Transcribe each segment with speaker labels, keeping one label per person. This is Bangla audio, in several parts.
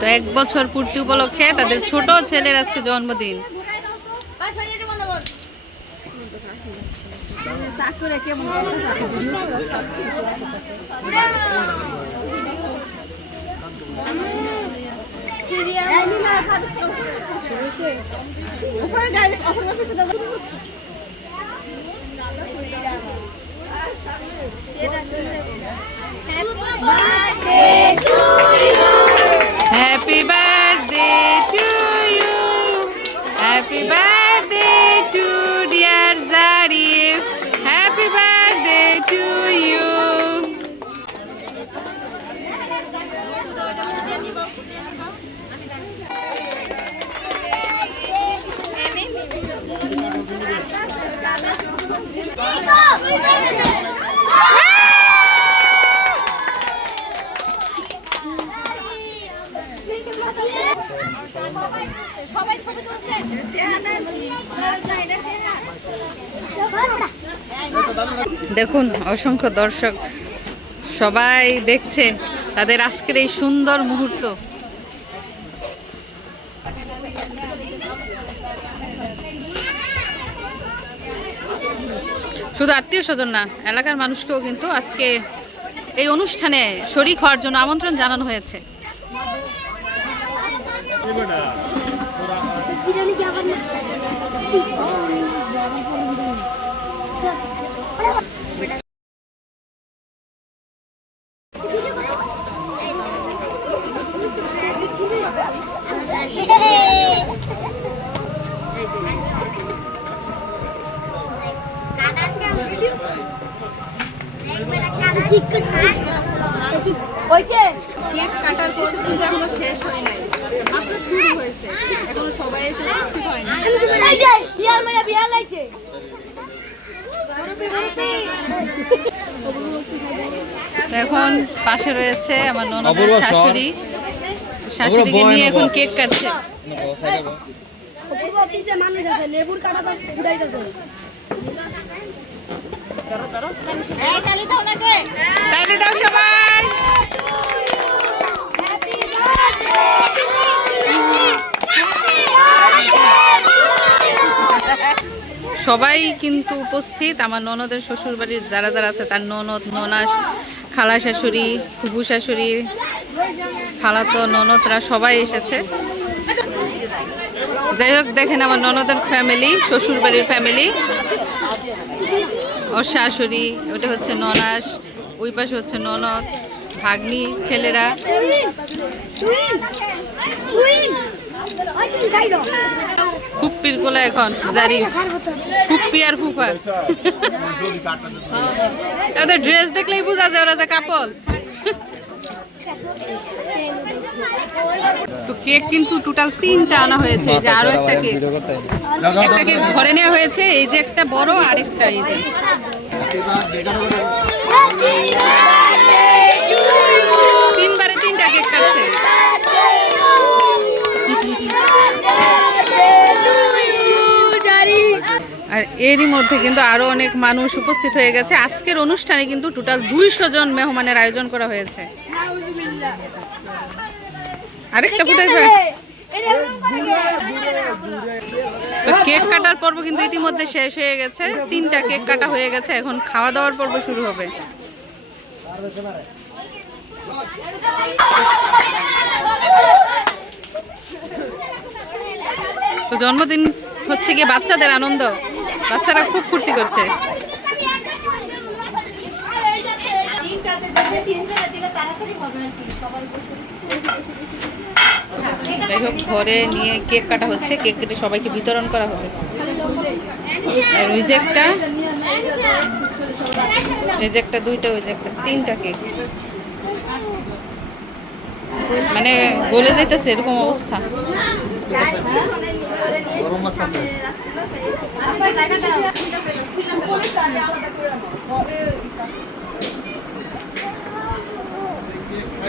Speaker 1: তো এক বছর পূর্তি উপলক্ষে তাদের ছোট ছেলের আজকে জন্মদিন। হ্যাপি দেখুন অসংখ্য দর্শক সবাই দেখছে তাদের আজকের এই সুন্দর মুহূর্ত। শুধু আত্মীয় স্বজন না, এলাকার মানুষকেও কিন্তু আজকে এই অনুষ্ঠানে শরিক হওয়ার জন্য আমন্ত্রণ জানানো হয়েছে।
Speaker 2: হয়েছে?
Speaker 1: কেক কাটার পর কিন্তু এখনও শেষ হয় নাই। মাত্র শুরু হয়েছে। এখনও সবাই এসে উপস্থিত হয়নি
Speaker 2: এই বিয়ার মানে বিয়ার
Speaker 1: এখন পাশে রয়েছে আমার ননদের শাশুড়ি। শাশুড়িকে নিয়ে এখন কেক কাটছে।
Speaker 2: মানুষ আছে লেবুর কাটা
Speaker 1: সবাই কিন্তু উপস্থিত। আমার ননদের শ্বশুর বাড়ির যারা যারা আছে, তার ননদ, ননাস, খালা শাশুড়ি ফুবু শাশুড়ি, খালাতো, ননদরা সবাই এসেছে। যাই হোক, দেখেন আমার ননদের ফ্যামিলি শ্বশুর বাড়ির ফ্যামিলি ওর শাশুড়ি, ওটা হচ্ছে ননাস, ওই পাশে হচ্ছে ননদ, ভাগ্নি, ছেলেরা। ফুপ্পির কোলে এখন জারি ফুপ্পি আর ফুফা। ওদের ড্রেস দেখলেই বোঝা যায় ওরা যে কাপল। তো কেক কিন্তু টোটাল তিনটা আনা হয়েছে যে আরও একটা কেক। একটা কেক ঘরে নেওয়া হয়েছে, এই যে একটা বড় আরেকটা এই যে। তিনটা আর এরই মধ্যে কিন্তু আরও অনেক মানুষ উপস্থিত হয়ে গেছে। আজকের অনুষ্ঠানে কিন্তু টোটাল দুইশো জন মেহমানের আয়োজন করা হয়েছে। আরেকটা ফুটাই তো কেক কাটার পর্ব কিন্তু ইতিমধ্যে শেষ হয়ে গেছে। তিনটা কেক কাটা হয়ে গেছে এখন খাওয়া দাওয়ার পর্ব শুরু হবে। তো জন্মদিন হচ্ছে গিয়ে বাচ্চাদের আনন্দ। বাচ্চারা খুব ফুর্তি করছে। দুটাতে যাই হোক ঘরে নিয়ে কেক কাটা হচ্ছে কেক কেটে সবাইকে বিতরণ করা হবে। আর ওই যে একটা এই যে একটা দুইটা ওই যে একটা তিনটা কেক। মানে গলে যেতেছে এরকম অবস্থা। গরম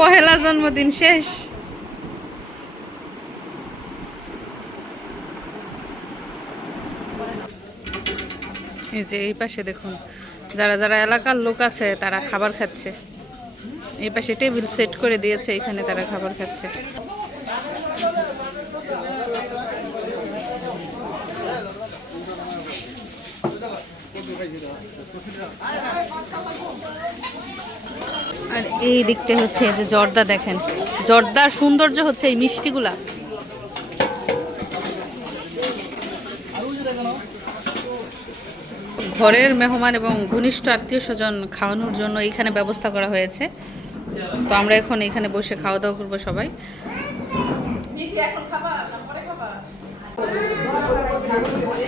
Speaker 1: পহেলা জন্মদিন শেষ। এই যে এই পাশে দেখুন, যারা যারা এলাকার লোক আছে, তারা খাবার খাচ্ছে। এই পাশে টেবিল সেট করে দিয়েছে, এখানে তারা খাবার খাচ্ছে। আর এই দিকটা হচ্ছে যে জর্দা দেখেন। জর্দার সৌন্দর্য হচ্ছে এই মিষ্টিগুলা। ঘরের মেহমান এবং ঘনিষ্ঠ আত্মীয় স্বজন খাওয়ানোর জন্য এইখানে ব্যবস্থা করা হয়েছে। তো আমরা এখন এখানে বসে খাওয়া দাওয়া করব সবাই। তো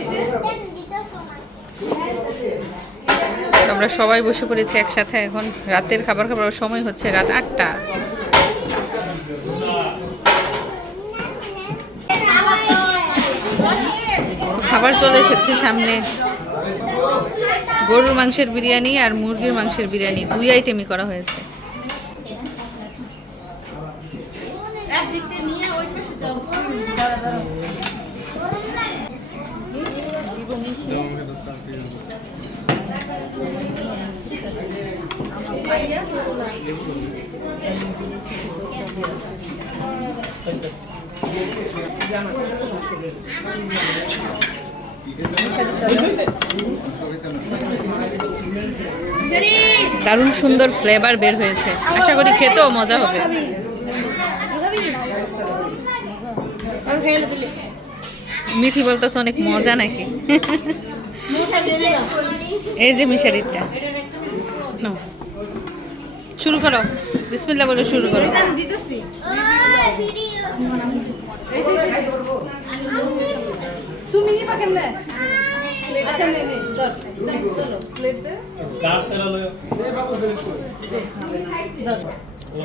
Speaker 1: আমরা সবাই বসে পড়েছি একসাথে এখন রাতের খাবার খাবার সময় হচ্ছে রাত আটটা। খাবার চলে এসেছে সামনে। গরুর মাংসের বিরিয়ানি আর মুরগির মাংসের বিরিয়ানি দুই আইটেমই করা হয়েছে। দারুণ সুন্দর ফ্লেভার বের হয়েছে। আশা করি খেতেও মজা হবে। মিথি বলতেছে অনেক মজা নাকি? এই যে মিশারিটা নাও। শুরু করো। বিসমিল্লা বলে শুরু করো।
Speaker 2: তুমি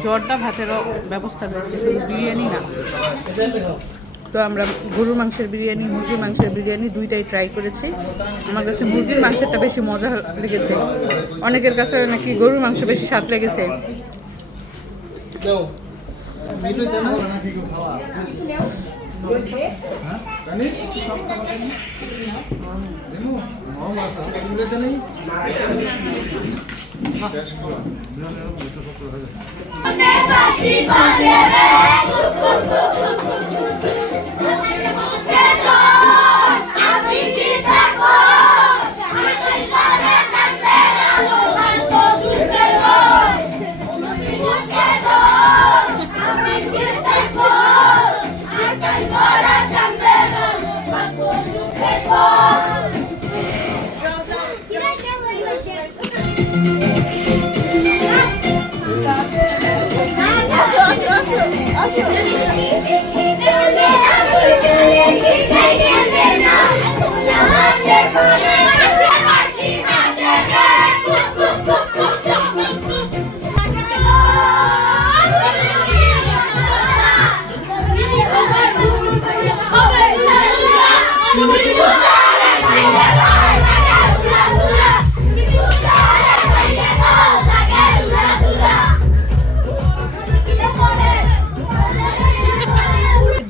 Speaker 1: জর্দা ভাতেরও ব্যবস্থা রয়েছে শুধু বিরিয়ানি না। তো আমরা গরুর মাংসের বিরিয়ানি, মুরগির মাংসের বিরিয়ানি দুইটাই ট্রাই করেছি। আমার কাছে মুরগির মাংসেরটা বেশি মজা লেগেছে। অনেকের কাছে নাকি গরুর মাংস বেশি স্বাদ লেগেছে।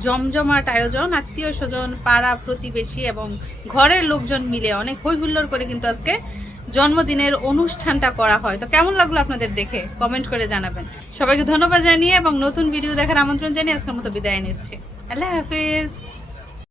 Speaker 1: জমজমাট আয়োজন, আত্মীয় স্বজন, পাড়া প্রতিবেশী এবং ঘরের লোকজন মিলে অনেক হই হুল্লোড় করে কিন্তু আজকে জন্মদিনের অনুষ্ঠানটা করা হয়। তো কেমন লাগল আপনাদের দেখে? কমেন্ট করে জানাবেন। সবাইকে ধন্যবাদ জানিয়ে এবং নতুন ভিডিও দেখার আমন্ত্রণ জানিয়ে আজকের মতো বিদায় নিচ্ছি। আল্লাহ হাফিজ।